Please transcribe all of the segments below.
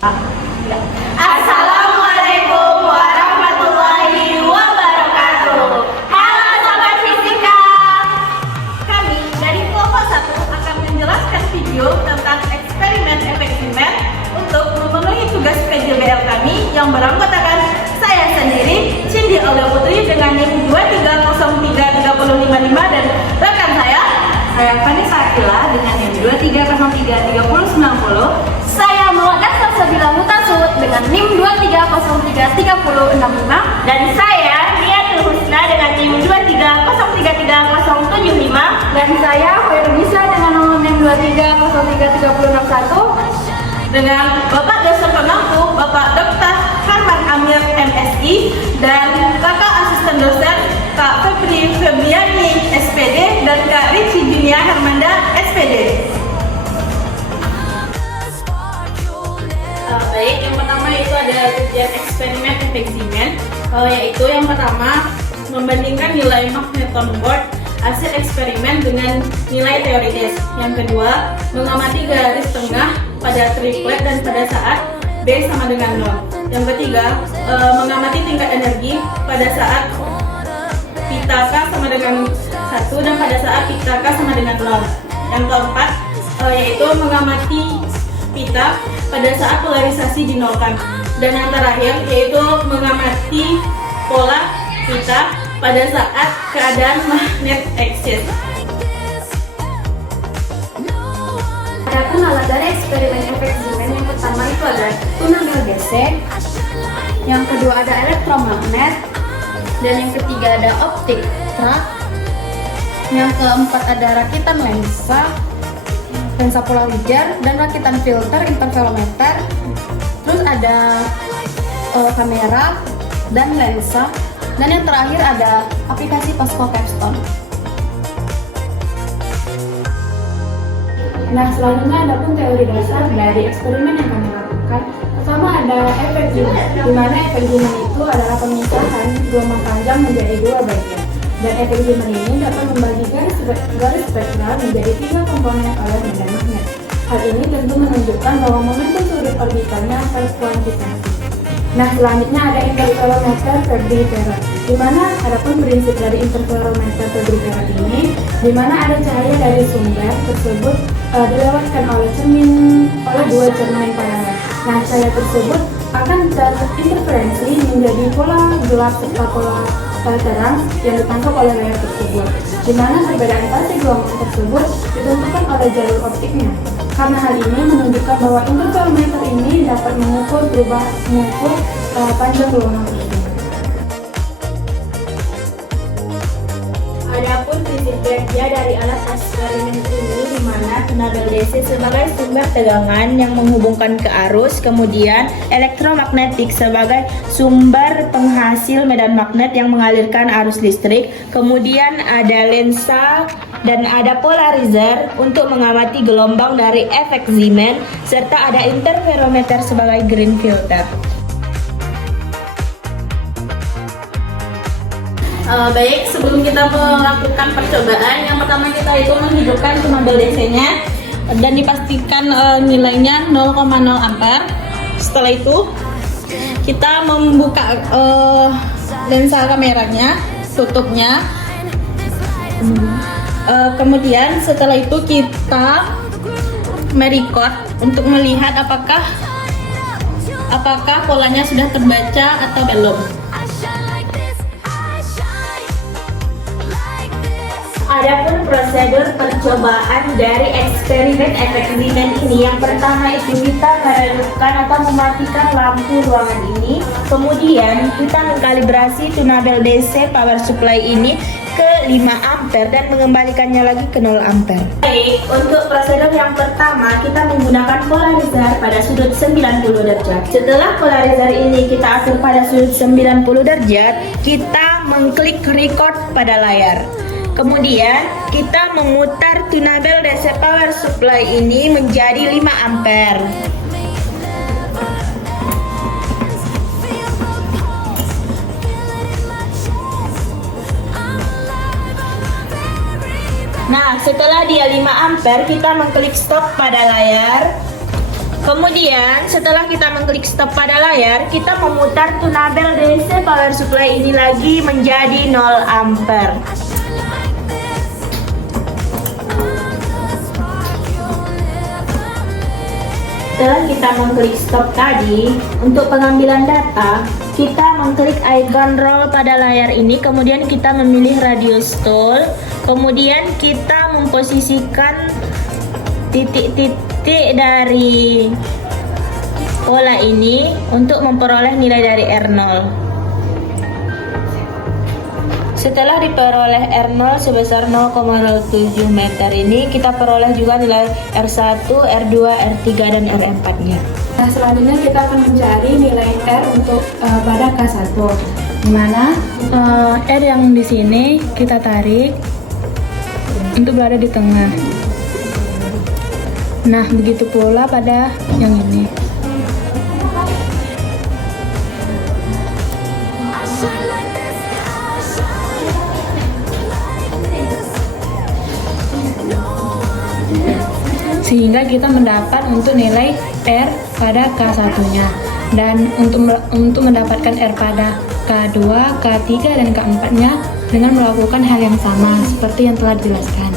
Assalamualaikum warahmatullahi wabarakatuh. Halo Sobat Fisika. Kami dari kelompok 1 akan menjelaskan video tentang eksperimen efek Zeeman untuk memenuhi tugas PJBL kami yang beranggotakan saya sendiri, Cindy Olga Putri dengan NIM 2303355 dan rekan saya Vanessa Akila dengan NIM 23033090. Saya Muhammad Salsabila Mutasud dengan NIM 23033065 dan saya Niatul Husna dengan NIM 23033075 dan saya Hoirunisa dengan nomor NIM 23033061 dengan Bapak Dosen Pengampu Bapak Dr. Harman Amir MSI dan Kakak Asisten Dosen Kak Febri Febriani SPD dan Kak Ricci Junia Hermanda SPD. Baik, yang pertama itu ada ujian eksperimen efek Zeeman, yaitu yang pertama membandingkan nilai magneton board hasil eksperimen dengan nilai teoritis. Yang kedua, mengamati garis tengah pada triplet dan pada saat B sama dengan 0. Yang ketiga, mengamati tingkat energi pada saat pita K sama dengan 1 dan pada saat pita K sama dengan 0. Yang keempat, yaitu mengamati pita pada saat polarisasi dinolkan. Dan yang terakhir yaitu mengamati pola pita pada saat keadaan magnet eksis. Adapun alat dari eksperimen efek Zeeman yang pertama itu ada tunnel DC, yang kedua ada elektromagnet, dan yang ketiga ada optik track, yang keempat ada rakitan lensa polarizer dan rakitan filter interferometer, terus ada kamera dan lensa, dan yang terakhir ada aplikasi Pasco Capstone. Nah, selanjutnya ada pun teori dasar dari eksperimen yang kami lakukan. Pertama ada efek Zeeman, di mana efek Zeeman itu adalah pemisahan gelombang panjang menjadi dua bagian. Dan efek Zeeman ini dapat membagi garis spektral menjadi 3 komponen oleh medan magnet. Hal ini tentu menunjukkan bahwa momentum sudut orbitalnya terkuantifikasi. Nah, selanjutnya ada interferometer Febri-Perot, di mana ada pun prinsip dari interferometer Febri-Perot ini, di mana ada cahaya dari sumber tersebut dilewatkan oleh dua cermin paralel. Nah, cahaya tersebut akan terinterferensi menjadi pola gelap serta pola terang yang ditangkap oleh layar tersebut, di mana perbedaan fase gelombang tersebut ditentukan oleh jalur optiknya. Karena hal ini menunjukkan bahwa interferometer ini dapat mengukur panjang gelombang tersebut. Adapun prinsip kerja dari alat eksperimen ini di mana tunnel DC sebagai sumber tegangan yang menghubungkan ke arus, kemudian elektromagnetik sebagai sumber penghasil medan magnet yang mengalirkan arus listrik, kemudian ada lensa dan ada polarizer untuk mengamati gelombang dari efek Zeeman, serta ada interferometer sebagai green filter. Baik, sebelum kita melakukan percobaan, yang pertama kita itu menghidupkan tunnel DC-nya dan dipastikan nilainya 0,0 ampere. Setelah itu kita membuka lensa kameranya, tutupnya. Kemudian setelah itu kita merecord untuk melihat apakah polanya sudah terbaca atau belum. Adapun prosedur percobaan dari eksperimen efek Zeeman ini, yang pertama itu kita meredupkan atau mematikan lampu ruangan ini, kemudian kita mengkalibrasi tunnel DC power supply ini ke 5 ampere dan mengembalikannya lagi ke 0 ampere. Baik, untuk prosedur yang pertama kita menggunakan polarizer pada sudut 90 derajat. Setelah polarizer ini kita atur pada sudut 90 derajat, kita mengklik record pada layar. Kemudian kita memutar tunnel DC power supply ini menjadi 5 ampere. Nah, setelah dia 5 ampere, kita mengklik stop pada layar. Kemudian setelah kita mengklik stop pada layar, kita memutar tunabel DC power supply ini lagi menjadi 0 ampere. Setelah kita mengklik stop tadi, untuk pengambilan data, kita mengklik icon roll pada layar ini, kemudian kita memilih radio stall, kemudian kita memposisikan titik-titik dari pola ini untuk memperoleh nilai dari R0. Setelah diperoleh R0 sebesar 0,07 meter ini, kita peroleh juga nilai R1, R2, R3, dan R4-nya. Nah, selanjutnya kita akan mencari nilai R untuk pada K1. Dimana R yang di sini kita tarik untuk berada di tengah. Nah, begitu pula pada yang ini. Sehingga kita mendapat untuk nilai R pada K1-nya. Dan untuk mendapatkan R pada K2, K3, dan K4-nya dengan melakukan hal yang sama seperti yang telah dijelaskan.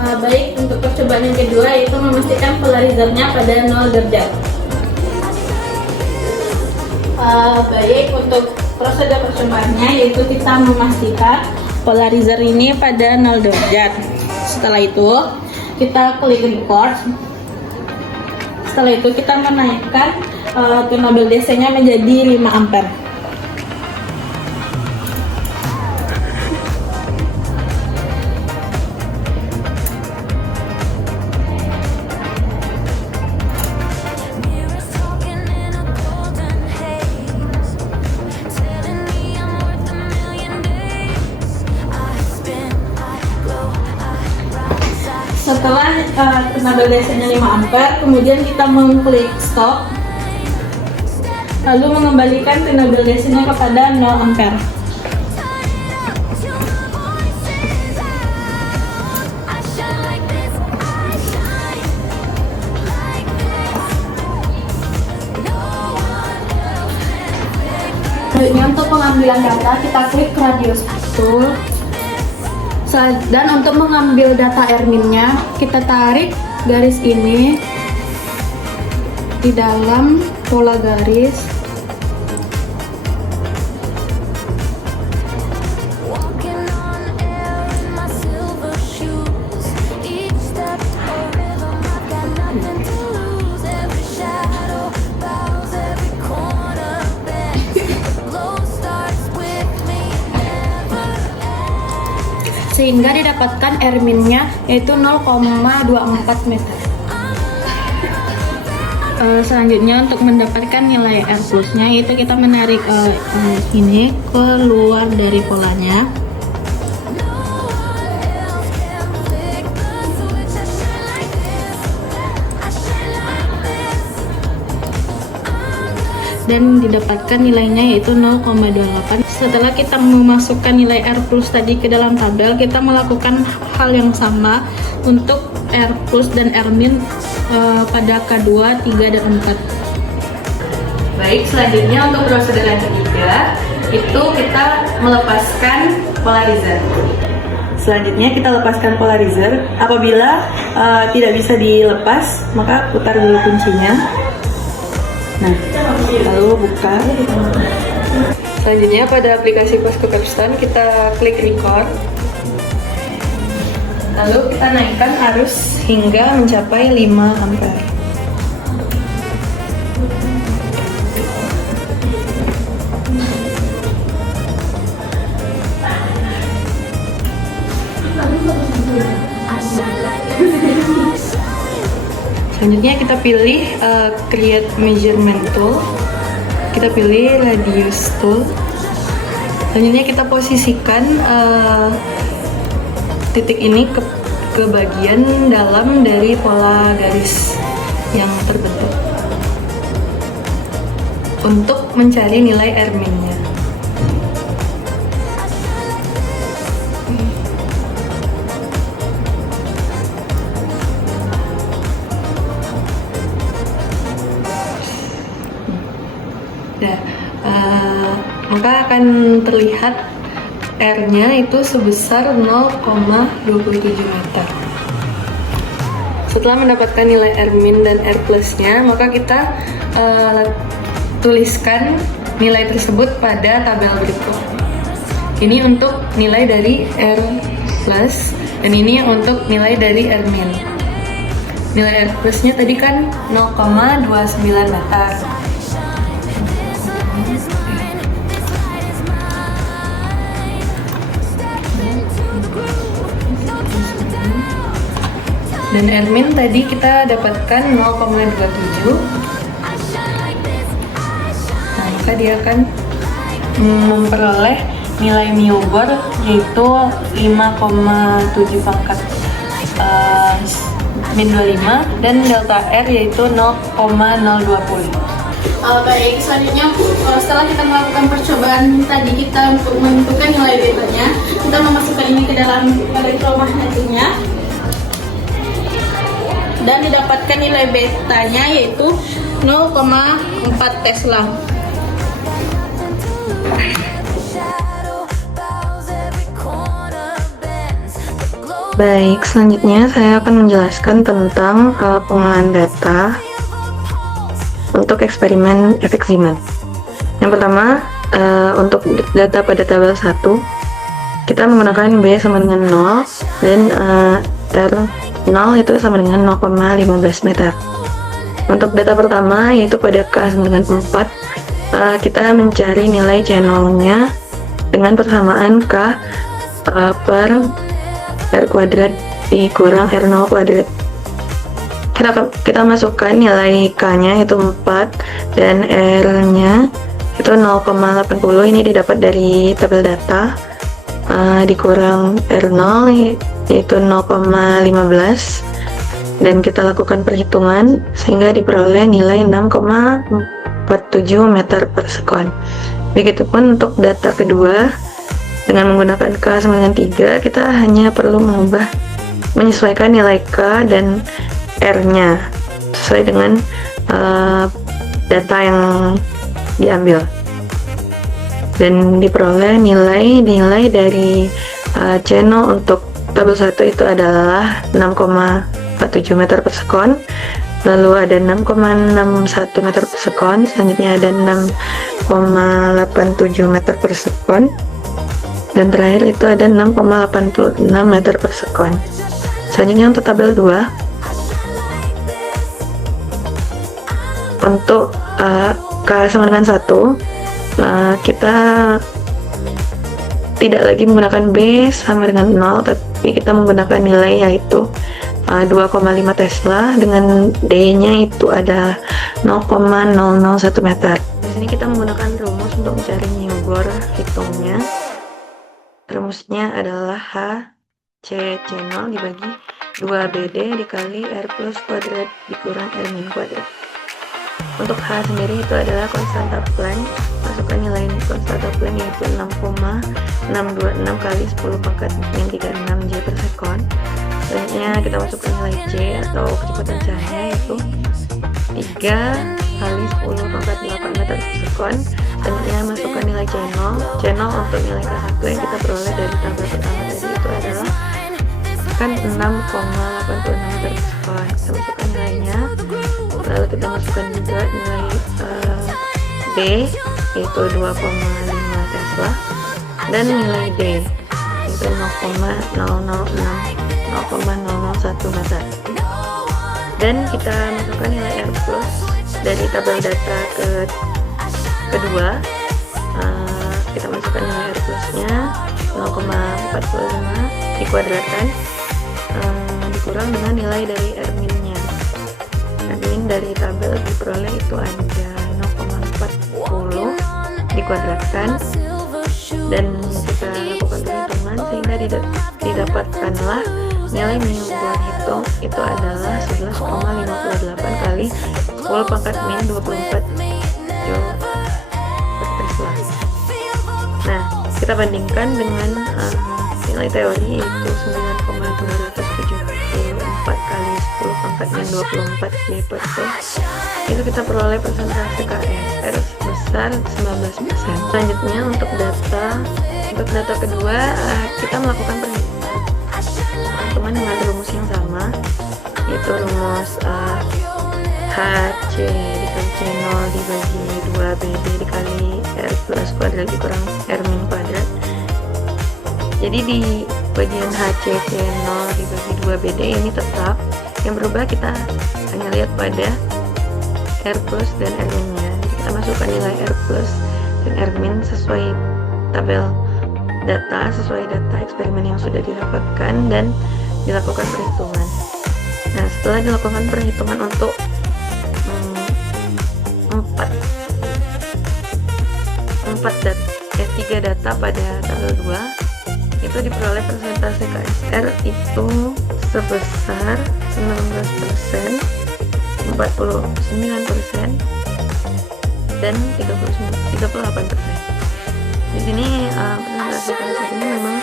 Baik, untuk percobaan yang kedua yaitu memastikan polarizernya pada 0 derajat. Baik, untuk prosedur percobaannya yaitu kita memastikan polarizer ini pada 0 derajat. Setelah itu kita klik record. Setelah itu kita menaikkan tunabel DC-nya menjadi 5 ampere. Setelah tunabel DC-nya 5 ampere, kemudian kita mengklik stop, lalu mengembalikan tunabel DC-nya kepada 0 ampere. Selanjutnya untuk pengambilan data kita klik radio tool. Dan untuk mengambil data Rmin-nya, kita tarik garis ini di dalam pola garis. Sehingga didapatkan Rmin-nya yaitu 0,24 meter. Selanjutnya untuk mendapatkan nilai R plusnya yaitu kita menarik ini keluar dari polanya. Dan didapatkan nilainya yaitu 0,28. Setelah kita memasukkan nilai R plus tadi ke dalam tabel, kita melakukan hal yang sama untuk R plus dan R min pada K2, 3, dan 4. Baik, selanjutnya untuk prosedur yang ketiga itu kita melepaskan polarizer. Selanjutnya kita lepaskan polarizer. Apabila tidak bisa dilepas, maka putar dulu kuncinya. Nah, lalu buka. Selanjutnya pada aplikasi Cosco Capstone kita klik record. Lalu kita naikkan arus hingga mencapai 5 ampere. Selanjutnya kita pilih create measurement tool. Kita pilih radius tool. Selanjutnya kita posisikan titik ini ke bagian dalam dari pola garis yang terbentuk untuk mencari nilai Rmin-nya. maka akan terlihat R-nya itu sebesar 0,27 meter. Setelah mendapatkan nilai R min dan R plusnya, maka kita tuliskan nilai tersebut pada tabel berikut. Ini untuk nilai dari R plus dan ini untuk nilai dari R min. Nilai R plusnya tadi kan 0,29 meter. Dan R min tadi kita dapatkan 0,27. Nah, maka dia akan memperoleh nilai mu bor yaitu 5,7 pangkat min 25 dan delta R yaitu 0,020. Baik, selanjutnya setelah kita melakukan percobaan tadi kita untuk menentukan nilai betanya, kita memasukkan ini ke dalam elektromagnetiknya dan didapatkan nilai betanya yaitu 0,4 Tesla. Baik, selanjutnya saya akan menjelaskan tentang pengolahan data untuk eksperimen efek Zeeman. Yang pertama, untuk data pada tabel 1, kita menggunakan B sama dengan 0 dan R0 itu sama dengan 0,15 meter. Untuk data pertama, yaitu pada K sama dengan 4, kita mencari nilai channelnya dengan persamaan K per R kuadrat dikurang R0 kuadrat. Kita masukkan nilai K-nya itu 4 dan R-nya itu 0,80. Ini didapat dari tabel data, dikurang R0 yaitu 0,15 dan kita lakukan perhitungan sehingga diperoleh nilai 6,47 meter per sekon. Begitupun untuk data kedua, dengan menggunakan K sama dengan 3, kita hanya perlu menyesuaikan nilai K dan R-nya sesuai dengan data yang diambil dan diperoleh nilai dari channel untuk tabel 1 itu adalah 6,47 meter per sekon, lalu ada 6,61 meter per sekon, selanjutnya ada 6,87 meter per sekon, dan terakhir itu ada 6,86 meter per sekon. Selanjutnya untuk tabel 2, untuk K sama dengan 1, kita tidak lagi menggunakan B sama dengan 0, tapi kita menggunakan nilai yaitu 2,5 Tesla dengan D-nya itu ada 0,001 meter. Di sini kita menggunakan rumus untuk mencari mu bor hitungnya. Rumusnya adalah H C channel dibagi 2BD dikali R plus kuadrat dikurang R min kuadrat. Untuk H sendiri itu adalah konstanta Planck. Masukkan nilai konstanta Planck yaitu 6,626 kali 10 pangkat min 36 J per sekon. Selanjutnya kita masukkan nilai J atau kecepatan cahaya yaitu 3 kali 10 pangkat 8 meter per sekon. Selanjutnya masukkan nilai channel untuk nilai K1 yang kita peroleh dari tabel pertama tadi itu adalah kan 6,86 meter per sekon. Kita masukkan nilainya, lalu kita masukkan juga nilai B yaitu 2,5 Tesla dan nilai D yaitu 0,001 meter. Dan kita masukkan nilai R plus dari tabel data kedua, kita masukkan nilai R plusnya 0,45 dikuadratkan dikurang dengan nilai dari R minnya. R min dari tabel diperoleh itu ada 0,40 dikuadratkan dan kita lakukan perhitungan sehingga didapatkanlah nilai mu bor hitung itu adalah 11,58 kali 10 pangkat min 24 Joule per Tesla. Nah, kita bandingkan dengan nilai teori yaitu 9,274 kali 10 pangkat 4-24 itu kita peroleh persentase KSR sebesar 19%. Selanjutnya untuk data kedua, kita melakukan perhitungan dengan rumus yang sama, yaitu rumus HC dikali C0 dibagi 2BD dikali R plus kuadrat dikurang R min kuadrat. Jadi di bagian HC C0 dibagi 2BD ini tetap, yang berubah kita hanya lihat pada R plus dan R min-nya. Jadi kita masukkan nilai R plus dan R min sesuai tabel data, sesuai data eksperimen yang sudah didapatkan dan dilakukan perhitungan. Nah, setelah dilakukan perhitungan untuk 3 data pada tabel 2, itu diperoleh persentase KSR itu sebesar 19%, 49%, dan 38%. Di sini persentase KSR ini memang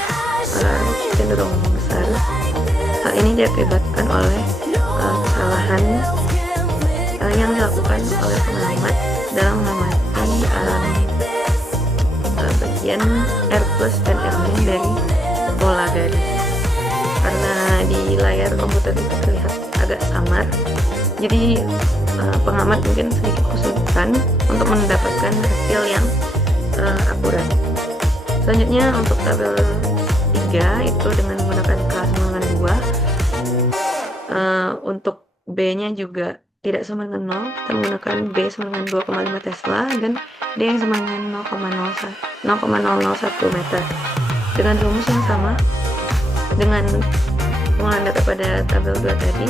cenderung besar. Hal ini diakibatkan oleh kesalahan yang dilakukan oleh pengamat dalam mengamati bagian R plus dan R min dari pola garis. Karena di layar komputer itu terlihat agak samar, jadi pengamat mungkin sedikit kesulitan untuk mendapatkan hasil yang akurat. Selanjutnya untuk tabel 3 itu dengan menggunakan K92, untuk B-nya juga tidak sama dengan 0, kita menggunakan B sama dengan 2,5 Tesla dan D yang sama dengan 0,001 meter. Dengan rumus yang sama dengan pengolahan data pada tabel 2 tadi,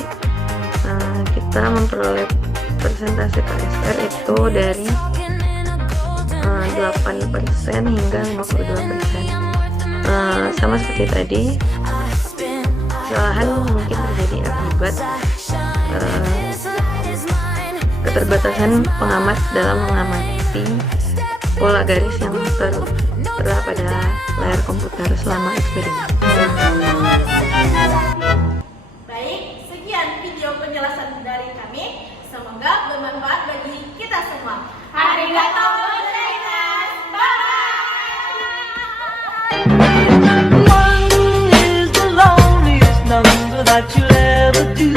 kita memperoleh persentase KSR itu dari 8% hingga 52%. Sama seperti tadi, kesalahan mungkin terjadi akibat keterbatasan pengamat dalam mengamati pola garis yang tertera pada layar komputer selama eksperimen. Baik, sekian video penjelasan dari kami. Semoga bermanfaat bagi kita semua. Arigatou gozaimasu. Bye. One is the loneliest number that you'll ever do.